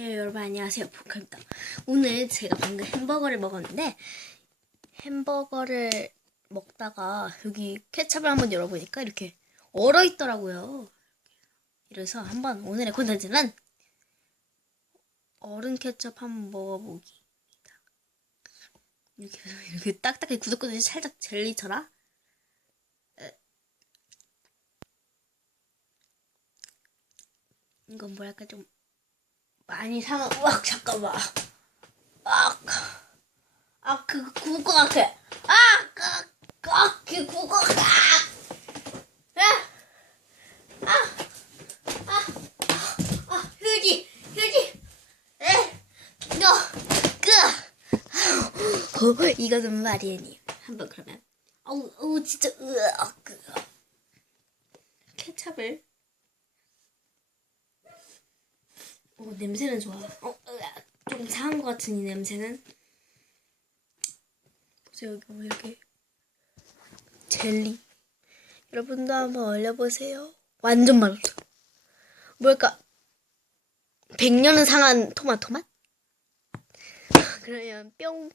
네, 여러분 안녕하세요. 포카입니다. 오늘 제가 방금 햄버거를 먹었는데 햄버거를 먹다가 여기 케찹을 한번 열어보니까 이렇게 얼어 있더라고요. 그래서 한번 오늘의 콘텐츠는 얼은 케찹 한번 먹어보기입니다. 이렇게 이렇게 딱딱하게 구석구석이 살짝 젤리처럼 에. 이건 뭐랄까 좀 많이 사면 으악 잠깐만. 아아그 구울 것 같아. 아그그 구울 것 같아. 아아아 휴지 휴지. 에너그 이것은 마리아님 한번 그러면. 어우 어우 진짜 으악 그 케찹을 어, 냄새는 좋아. 어, 좀 상한 것 같은 이 냄새는. 보세요, 여기 뭐 이렇게. 젤리. 여러분도 한번 올려보세요. 완전 맛없어. 뭘까? 100년은 상한 토마토 맛? 그러면 뿅.